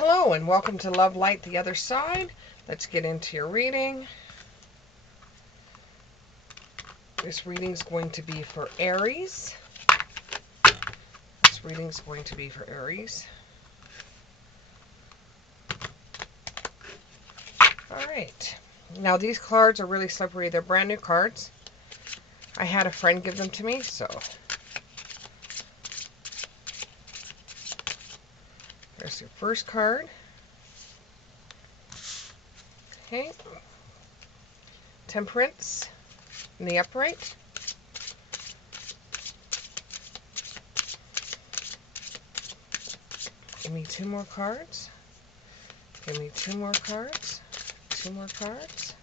Hello and welcome to Love Light the Other Side. Let's get into your reading. This reading is going to be for Aries. This reading is going to be for Aries. Alright. Now these cards are really slippery. They're brand new cards. I had a friend give them to me, so there's your first card. Okay. Temperance in the upright. Give me two more cards. Give me two more cards. Two more cards.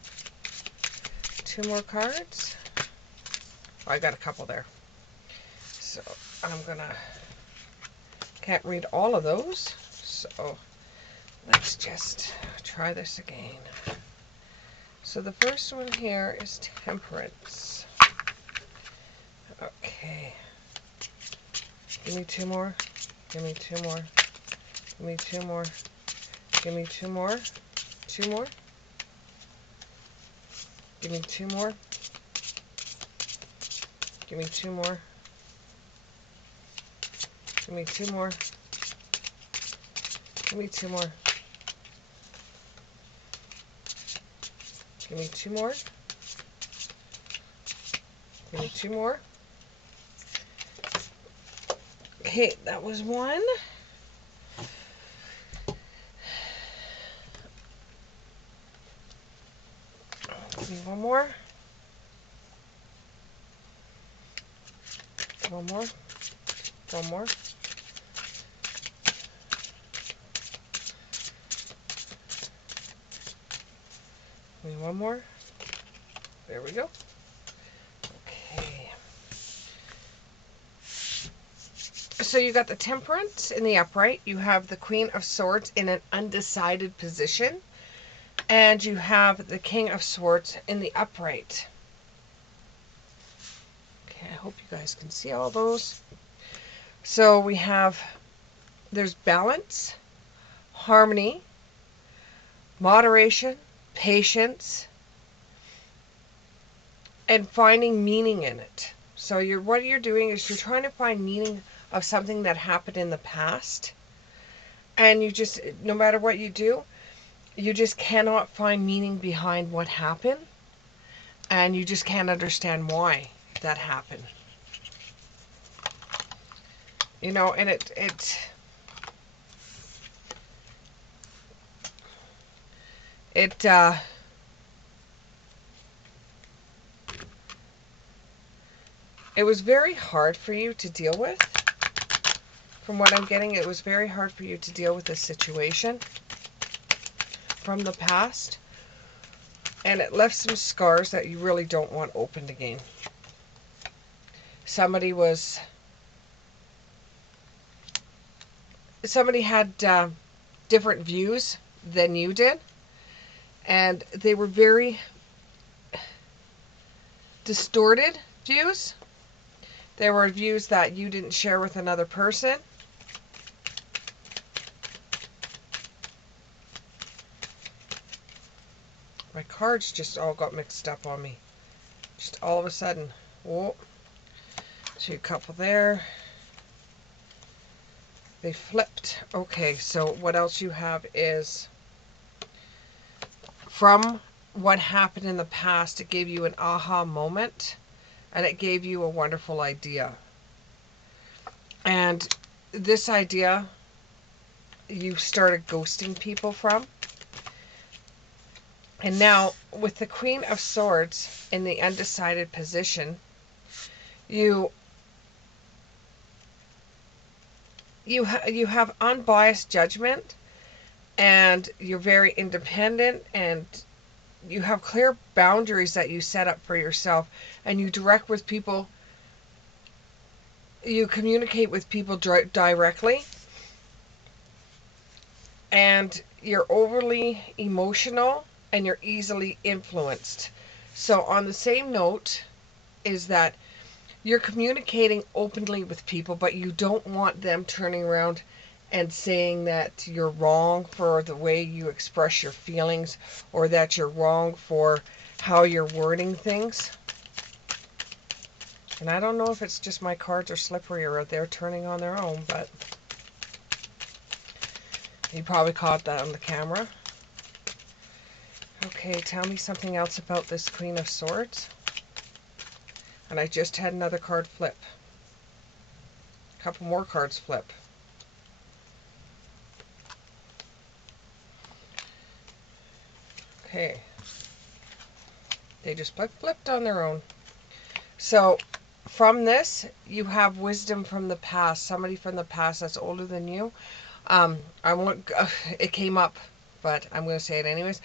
Two more cards. Oh, I got a couple there. So I'm gonna, can't read all of those. So let's just try this again. So the first one here is Temperance. Okay. Give me two more. Give me two more. Give me two more. Give me two more. Two more. Give me two more. Give me two more. Give me two more. Give me two more. Give me two more. Give me two more. Okay, that was one. Give me one more. One more. One more. Give me one more. There we go. Okay. So you got the Temperance in the upright. You have the Queen of Swords in an undecided position. And you have the King of Swords in the upright. Okay, I hope you guys can see all those. So we have, there's balance, harmony, moderation, patience, and finding meaning in it. So what you're doing is you're trying to find meaning of something that happened in the past. And you just, no matter what you do, you just cannot find meaning behind what happened. And you just can't understand why that happened. You know, and it was very hard for you to deal with. From what I'm getting, it was very hard for you to deal with this situation from the past. And it left some scars that you really don't want opened again. Somebody had different views than you did. And they were very distorted views. There were views that you didn't share with another person. My cards just all got mixed up on me. Just all of a sudden. Whoa. So a couple there. They flipped. Okay, so what else you have is from what happened in the past, it gave you an aha moment and it gave you a wonderful idea. And this idea you started ghosting people from. And now with the Queen of Swords in the undecided position, you have unbiased judgment, and you're very independent, and you have clear boundaries that you set up for yourself, and you direct with people. You communicate with people directly, and you're overly emotional and you're easily influenced. So on the same note is that you're communicating openly with people, but you don't want them turning around and saying that you're wrong for the way you express your feelings, or that you're wrong for how you're wording things. And I don't know if it's just my cards are slippery or they're turning on their own, but you probably caught that on the camera. Okay, tell me something else about this Queen of Swords. And I just had another card flip. A couple more cards flip. Okay. They just flipped on their own. So, from this, you have wisdom from the past. Somebody from the past that's older than you. I won't, it came up, but I'm going to say it anyways.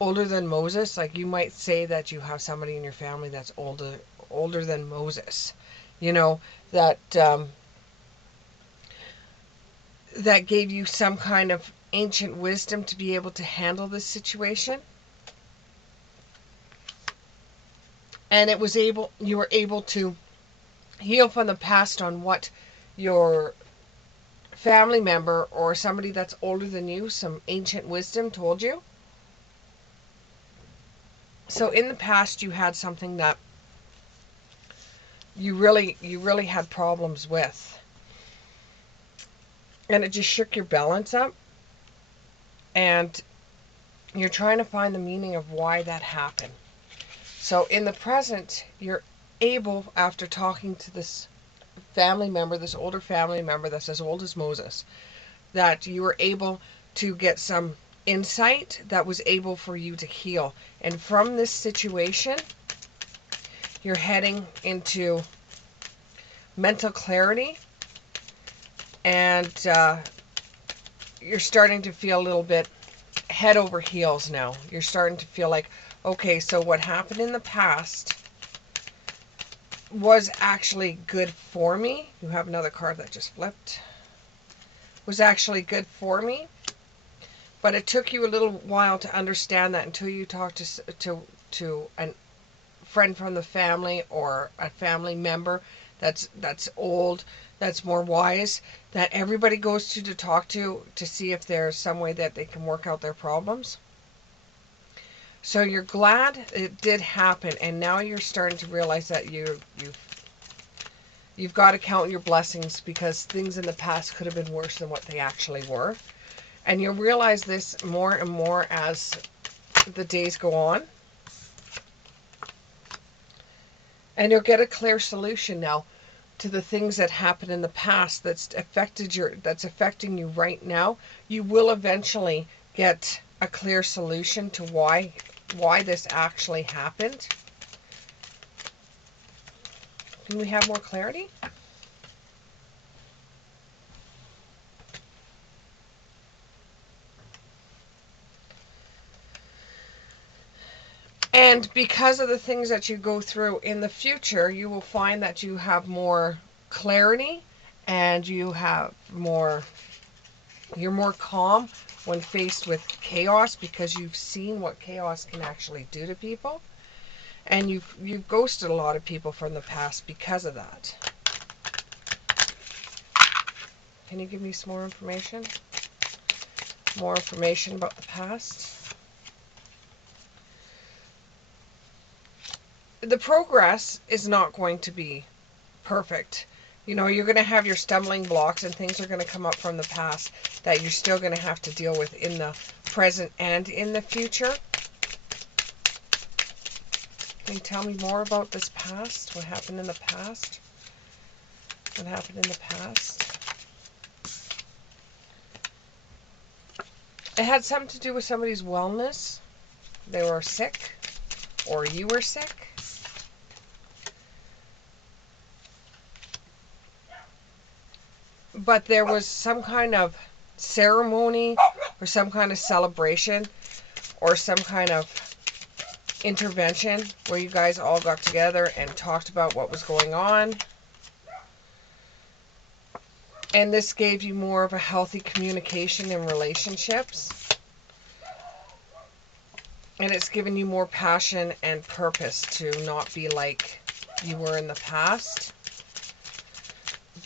Older than Moses. Like, you might say that you have somebody in your family that's older than Moses. You know, that that gave you some kind of ancient wisdom to be able to handle this situation. And you were able to heal from the past on what your family member or somebody that's older than you, some ancient wisdom told you. So in the past you had something that you really had problems with. And it just shook your balance up. And you're trying to find the meaning of why that happened. So in the present, you're able, after talking to this family member, this older family member that's as old as Moses, that you were able to get some insight that was able for you to heal. And from this situation, you're heading into mental clarity, and you're starting to feel a little bit head over heels now. You're starting to feel like, okay, so what happened in the past was actually good for me. You have another card that just flipped. Was actually good for me. But it took you a little while to understand that until you talked to a friend from the family or a family member that's old, that's more wise, that everybody goes to talk to see if there's some way that they can work out their problems. So you're glad it did happen, and now you're starting to realize that you've got to count your blessings, because things in the past could have been worse than what they actually were. And you'll realize this more and more as the days go on. And you'll get a clear solution now to the things that happened in the past that's affecting you right now. You will eventually get a clear solution to why this actually happened. Can we have more clarity? And because of the things that you go through in the future, you will find that you have more clarity, and you're more calm when faced with chaos, because you've seen what chaos can actually do to people. And you've ghosted a lot of people from the past because of that. Can you give me some more information? More information about the past? The progress is not going to be perfect. You know, you're going to have your stumbling blocks, and things are going to come up from the past that you're still going to have to deal with in the present and in the future. Can you tell me more about this past? What happened in the past? What happened in the past? It had something to do with somebody's wellness. They were sick, or you were sick. But there was some kind of ceremony or some kind of celebration or some kind of intervention where you guys all got together and talked about what was going on. And this gave you more of a healthy communication in relationships. And it's given you more passion and purpose to not be like you were in the past.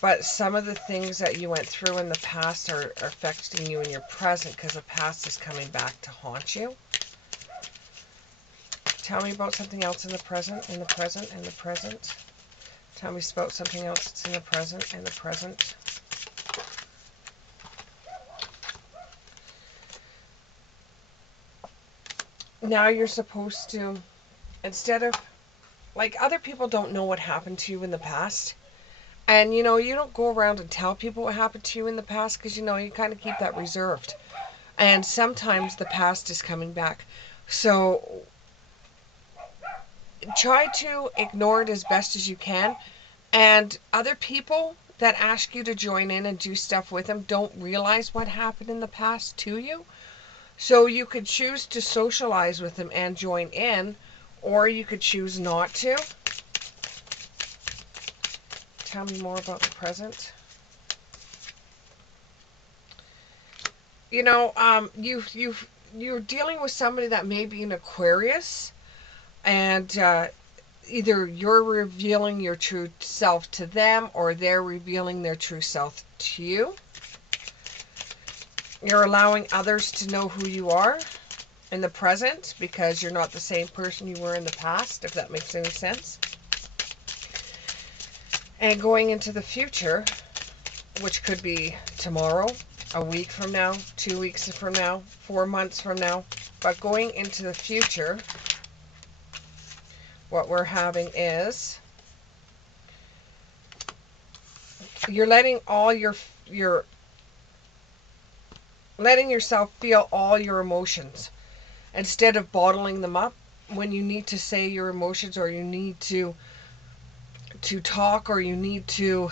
But some of the things that you went through in the past are affecting you in your present, because the past is coming back to haunt you. Tell me about something else in the present, in the present, in the present. Tell me about something else that's in the present, in the present. Now you're supposed to, instead of, like, other people don't know what happened to you in the past. And, you know, you don't go around and tell people what happened to you in the past, because, you know, you kind of keep that reserved. And sometimes the past is coming back. So try to ignore it as best as you can. And other people that ask you to join in and do stuff with them don't realize what happened in the past to you. So you could choose to socialize with them and join in, or you could choose not to. Tell me more about the present. You know, you're dealing with somebody that may be an Aquarius, and either you're revealing your true self to them, or they're revealing their true self to you. You're allowing others to know who you are in the present, because you're not the same person you were in the past, if that makes any sense. And going into the future, which could be tomorrow, a week from now, 2 weeks from now, 4 months from now. But going into the future, what we're having is you're letting all your letting yourself feel all your emotions instead of bottling them up. When you need to say your emotions, or you need to talk, or you need to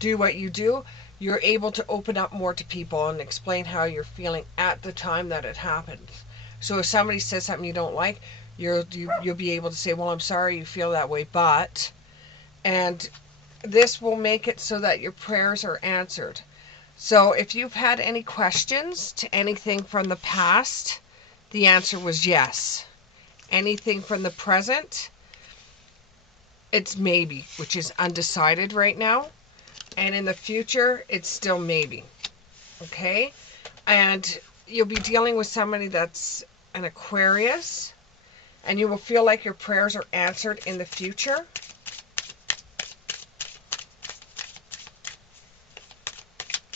do what you do, you're able to open up more to people and explain how you're feeling at the time that it happens. So if somebody says something you don't like, you'll be able to say, well, I'm sorry you feel that way, but, and this will make it so that your prayers are answered. So if you've had any questions to anything from the past, the answer was yes. Anything from the present, it's maybe, which is undecided right now. And in the future, it's still maybe. Okay? And you'll be dealing with somebody that's an Aquarius, and you will feel like your prayers are answered in the future.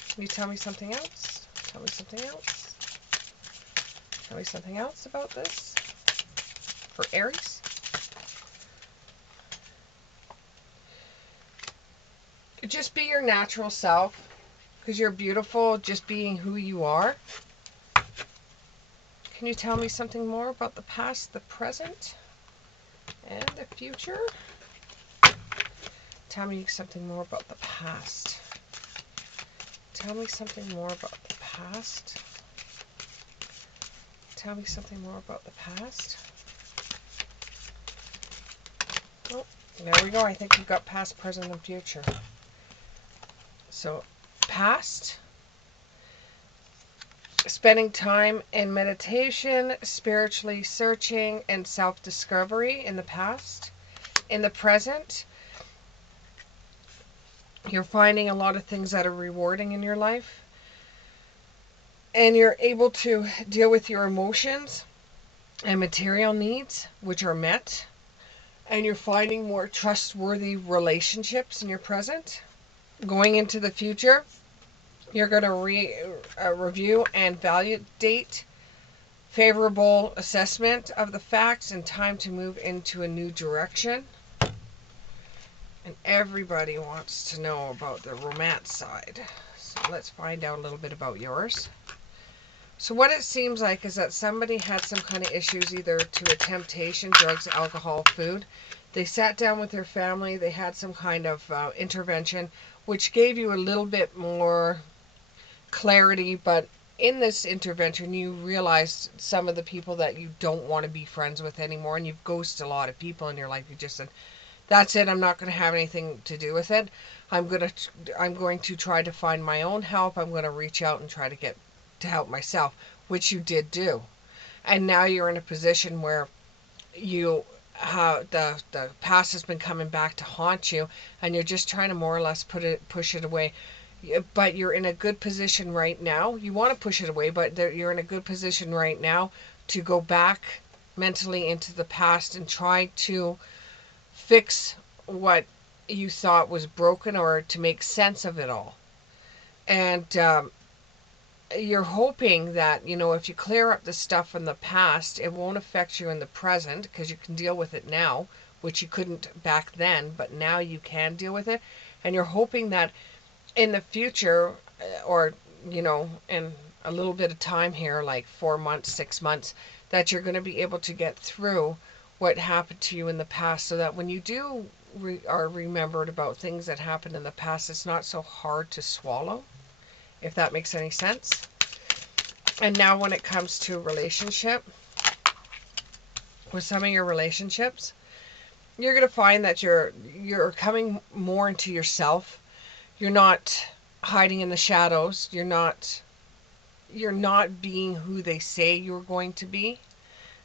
Can you tell me something else? Tell me something else. Tell me something else about this for Aries. Just be your natural self, because you're beautiful just being who you are. Can you tell me something more about the past, the present, and the future? Tell me something more about the past. Tell me something more about the past. Tell me something more about the past. Oh, there we go. I think you've got past, present, and future. So, past, spending time in meditation, spiritually searching, and self-discovery in the past. In the present, you're finding a lot of things that are rewarding in your life. And you're able to deal with your emotions and material needs, which are met. And you're finding more trustworthy relationships in your present. Going into the future, you're going to review and validate favorable assessment of the facts, and time to move into a new direction. And everybody wants to know about the romance side. So let's find out a little bit about yours. So what it seems like is that somebody had some kind of issues, either to a temptation, drugs, alcohol, food. They sat down with their family. They had some kind of intervention, which gave you a little bit more clarity. But in this intervention, you realized some of the people that you don't want to be friends with anymore, and you've ghosted a lot of people in your life. You just said, that's it, I'm not going to have anything to do with it. I'm going to try to find my own help. I'm going to reach out and try to get to help myself, which you did do. And now you're in a position where you how the past has been coming back to haunt you, and you're just trying to more or less push it away. But you're in a good position right now. You want to push it away, but you're in a good position right now to go back mentally into the past and try to fix what you thought was broken, or to make sense of it all. And you're hoping that, if you clear up the stuff from the past, it won't affect you in the present, because you can deal with it now, which you couldn't back then, but now you can deal with it. And you're hoping that in the future, or, in a little bit of time here, like 4 months, 6 months, that you're going to be able to get through what happened to you in the past, so that when you do are remembered about things that happened in the past, it's not so hard to swallow, if that makes any sense. And now when it comes to relationship, with some of your relationships, you're going to find that you're coming more into yourself. You're not hiding in the shadows. You're not being who they say you're going to be.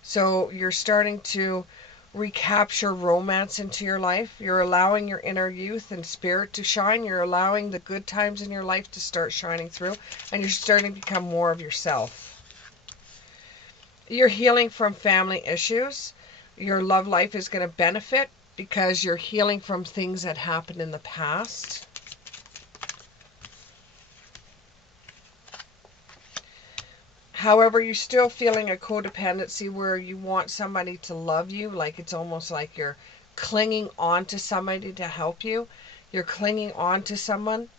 So you're starting to recapture romance into your life. You're allowing your inner youth and spirit to shine. You're allowing the good times in your life to start shining through, and you're starting to become more of yourself. You're healing from family issues. Your love life is going to benefit because you're healing from things that happened in the past. However, you're still feeling a codependency where you want somebody to love you. Like, it's almost like you're clinging on to somebody to help you. You're clinging on to someone.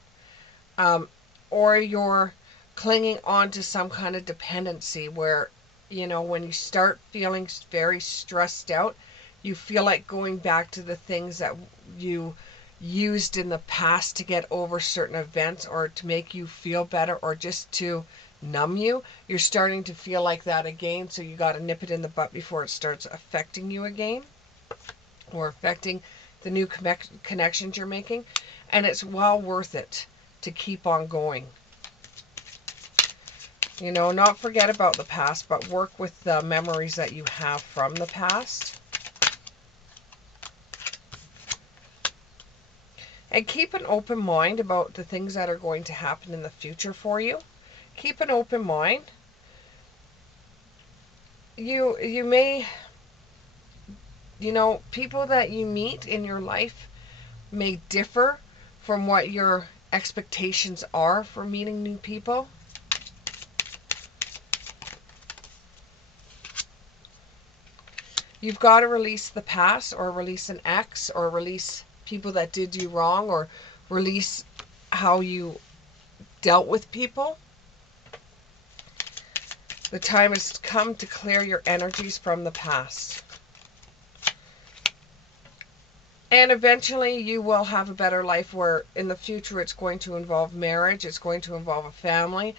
Or you're clinging on to some kind of dependency where, when you start feeling very stressed out, you feel like going back to the things that you used in the past to get over certain events, or to make you feel better, or just to numb you. You're starting to feel like that again, so you got to nip it in the butt before it starts affecting you again, or affecting the new connections you're making. And it's well worth it to keep on going. Not forget about the past, but work with the memories that you have from the past. And keep an open mind about the things that are going to happen in the future for you. Keep an open mind. You may, people that you meet in your life may differ from what your expectations are for meeting new people. You've got to release the past, or release an ex, or release people that did you wrong, or release how you dealt with people. The time has come to clear your energies from the past. And eventually you will have a better life, where in the future it's going to involve marriage, it's going to involve a family.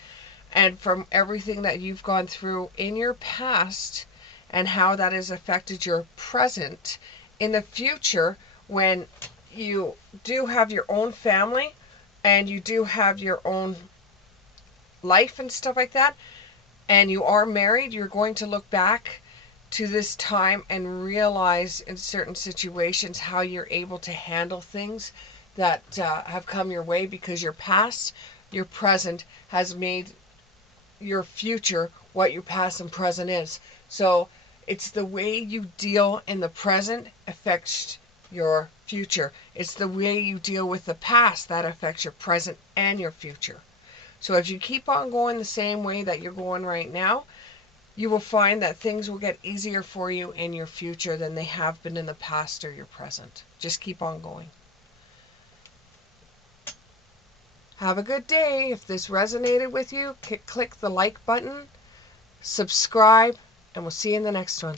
And from everything that you've gone through in your past and how that has affected your present, in the future, when you do have your own family and you do have your own life and stuff like that, and you are married, you're going to look back to this time and realize in certain situations how you're able to handle things that have come your way, because your past, your present has made your future what your past and present is. So it's the way you deal in the present affects your future. It's the way you deal with the past that affects your present and your future. So if you keep on going the same way that you're going right now, you will find that things will get easier for you in your future than they have been in the past or your present. Just keep on going. Have a good day. If this resonated with you, click the like button, subscribe, and we'll see you in the next one.